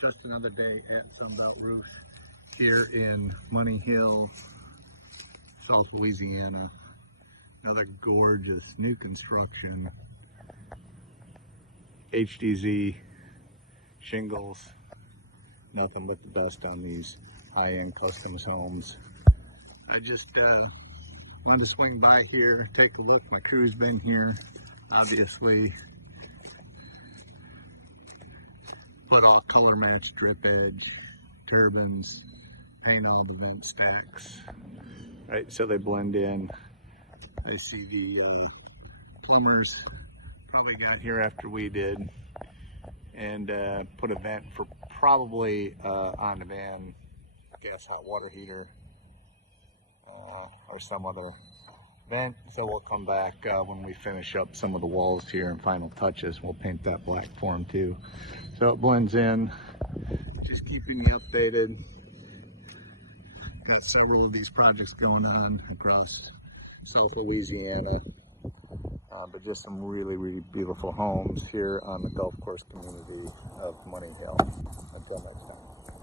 Just another day at Sunbelt Roofs here in Money Hill, South Louisiana. Another gorgeous new construction. HDZ shingles. Nothing but the best on these high-end customs homes. I just wanted to swing by here, take a look. My crew's been here, obviously. Put off color match drip edge, turbines, paint all the vent stacks, right, so they blend in. I see the plumbers probably got here after we did, and put a vent for probably on the van gas hot water heater or some other vent. So we'll come back when we finish up some of the walls here and final touches. We'll paint that black for them too. So it blends in. Just keeping you updated. Got several of these projects going on across South Louisiana. But just some really, really beautiful homes here on the golf course community of Money Hill. Until next time.